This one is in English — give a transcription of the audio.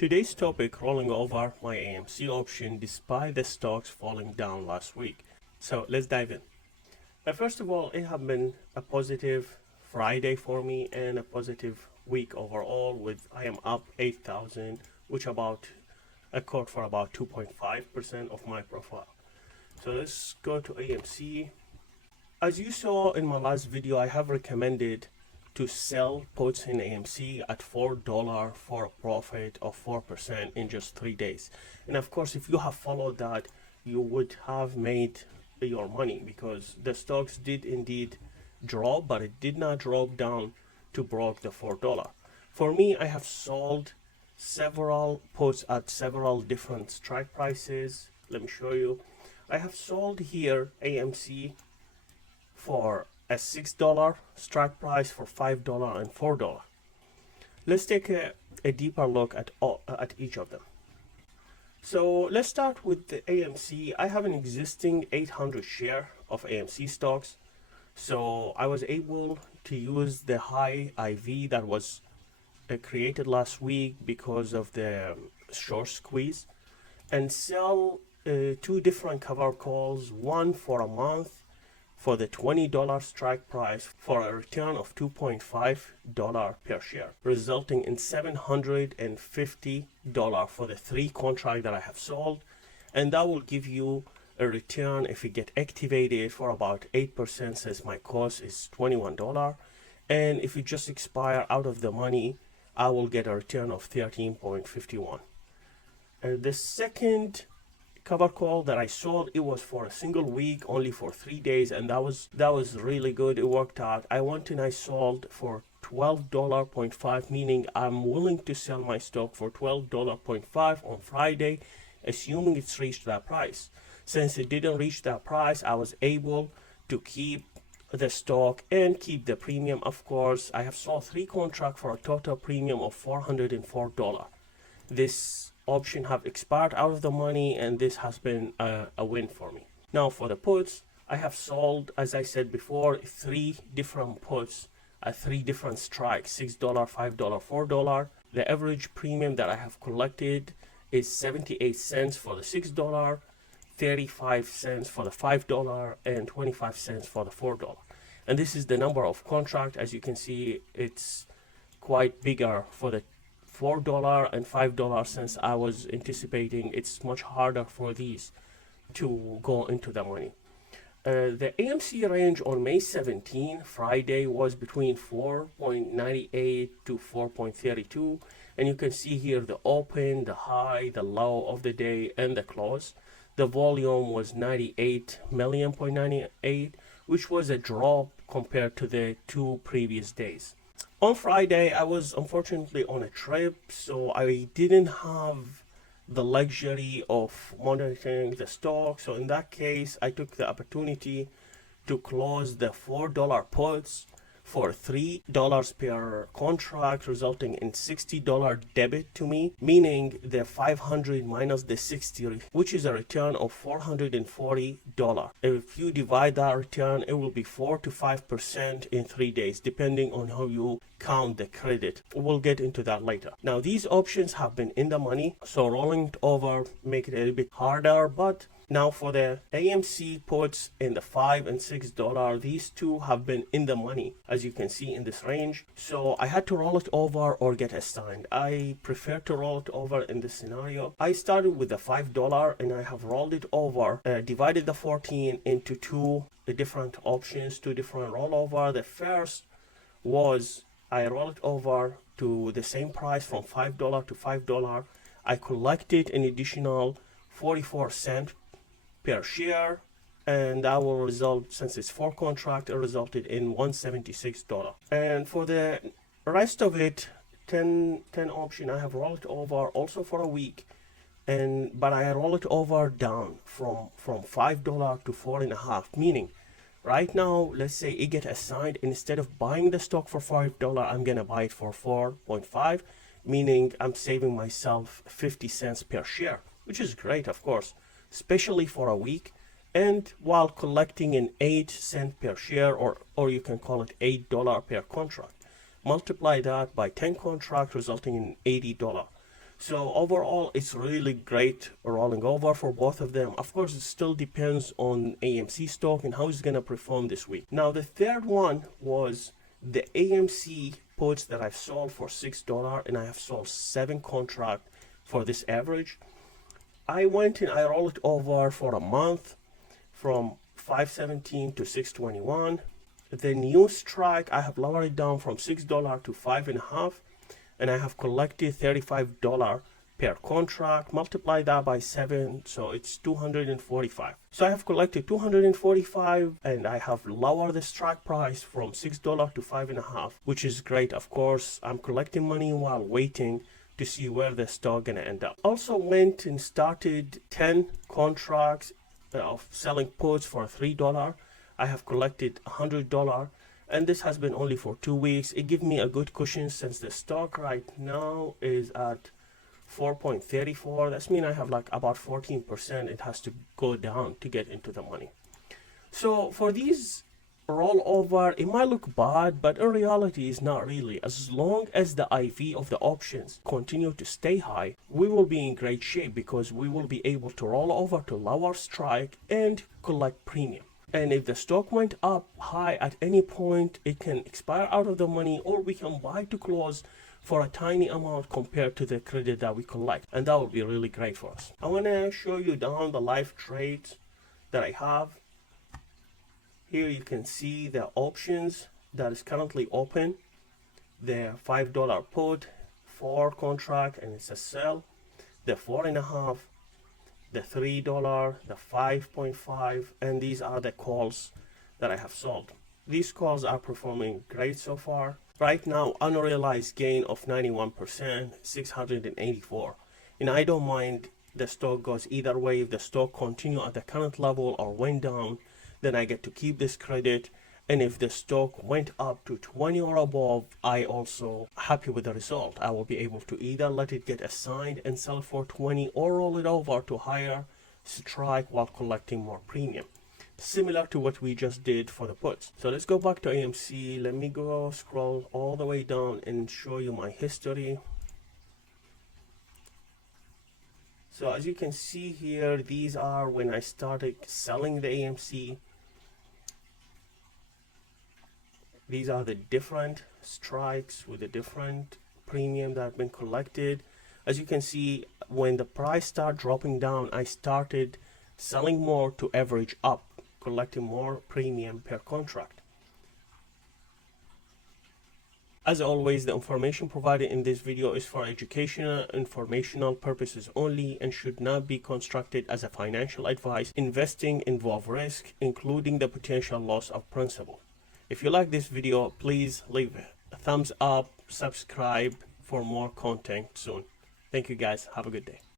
Today's topic, rolling over my AMC option despite the stocks falling down last week. So let's dive in. First of all, it has been a positive Friday for me and a positive week overall with I am up 8,000, which about accord for about 2.5% of my profile. So let's go to AMC. As you saw in my last video, I have recommended to sell puts in AMC at $4 for a profit of 4% in just 3 days. And of course, if you have followed that, you would have made your money because the stocks did indeed drop, but it did not drop down to break the $4. For me, I have sold several puts at several different strike prices. Let me show you. I have sold here AMC for a $6 strike price, for $5 and $4. Let's take a deeper look at each of them. So let's start with the AMC. I have an existing 800 share of AMC stocks. So I was able to use the high IV that was created last week because of the short squeeze and sell two different cover calls, one for a month for the $20 strike price for a return of $2.5 per share, resulting in $750 for the 3 contracts that I have sold. And that will give you a return if you get activated for about 8% since my cost is $21. And if you just expire out of the money, I will get a return of 13.51. The second cover call that I sold, it was for a single week, only for 3 days, and that was really good. It worked out. I went and I sold for $12.5, meaning I'm willing to sell my stock for $12.5 on Friday, assuming it's reached that price. Since it didn't reach that price, I was able to keep the stock and keep the premium. Of course, I have sold 3 contracts for a total premium of $404. This option have expired out of the money, and this has been a win for me. Now for the puts, I have sold, as I said before, 3 different puts at 3 different strikes, $6, $5, $4. The average premium that I have collected is 78 cents for the $6, 35 cents for the $5, and 25 cents for the $4. And this is the number of contract. As you can see, it's quite bigger for the $4 and $5 since I was anticipating it's much harder for these to go into the money. The AMC range on May 17, Friday, was between 4.98 to 4.32, and you can see here the open, the high, the low of the day, and the close. The volume was 98 which was a drop compared to the 2 previous days. On Friday, I was unfortunately on a trip, so I didn't have the luxury of monitoring the stock. So in that case, I took the opportunity to close the $4 puts for $3 per contract, resulting in $60 debit to me, meaning the 500 minus the 60, which is a return of $440. If you divide that return, it will be 4 to 5% in 3 days, depending on how you count the credit. We'll get into that later. Now, these options have been in the money, so rolling it over make it a little bit harder, but now for the AMC puts in the $5 and $6, these two have been in the money, as you can see in this range. So I had to roll it over or get assigned. I prefer to roll it over in this scenario. I started with the $5 and I have rolled it over, divided the 14 into 2 different options, 2 different rollover. The first was I rolled it over to the same price from $5 to $5. I collected an additional 44 cents per share, and that will result, since it's 4 contract, it resulted in $176. And for the rest of it, 10 option, I have rolled it over also for a week, but I roll it over down from $5 to 4.5, meaning right now, let's say it get assigned, instead of buying the stock for $5, I'm gonna buy it for 4.5, meaning I'm saving myself 50 cents per share, which is great, of course, especially for a week, and while collecting an 8 cent per share, or you can call it $8 per contract. Multiply that by 10 contracts, resulting in $80. So overall, it's really great rolling over for both of them. Of course, it still depends on AMC stock and how it's gonna perform this week. Now, the third one was the AMC puts that I've sold for $6, and I have sold 7 contract for this average. I went and I rolled it over for a month from 517 to 621. The new strike, I have lowered it down from $6 to 5.5, and I have collected $35 per contract. Multiply that by 7, so it's 245. So I have collected 245, and I have lowered the strike price from $6 to 5.5, which is great. Of course, I'm collecting money while waiting to see where the stock gonna end up. Also went and started 10 contracts of selling puts for $3. I have collected $100, and this has been only for 2 weeks. It gives me a good cushion since the stock right now is at 4.34. That's mean I have like about 14%. It has to go down to get into the money. So for these rollover, it might look bad, but in reality it's not really. As long as the IV of the options continue to stay high, we will be in great shape because we will be able to roll over to lower strike and collect premium. And if the stock went up high at any point, it can expire out of the money, or we can buy to close for a tiny amount compared to the credit that we collect, and that would be really great for us. I want to show you down the live trades that I have. Here you can see the options that is currently open. The $5 put, 4 contract, and it's a sell. The 4.5, the $3, the 5.5, and these are the calls that I have sold. These calls are performing great so far. Right now, unrealized gain of 91%, 684. And I don't mind the stock goes either way. If the stock continue at the current level or went down, then I get to keep this credit. And if the stock went up to 20 or above, I also happy with the result. I will be able to either let it get assigned and sell for 20 or roll it over to higher strike while collecting more premium. Similar to what we just did for the puts. So let's go back to AMC. Let me go scroll all the way down and show you my history. So as you can see here, these are when I started selling the AMC. These are the different strikes with the different premium that have been collected. As you can see, when the price started dropping down, I started selling more to average up, collecting more premium per contract. As always, the information provided in this video is for educational, informational purposes only and should not be constructed as a financial advice. Investing involves risk, including the potential loss of principal. If you like this video, please leave a thumbs up, subscribe for more content soon. Thank you guys. Have a good day.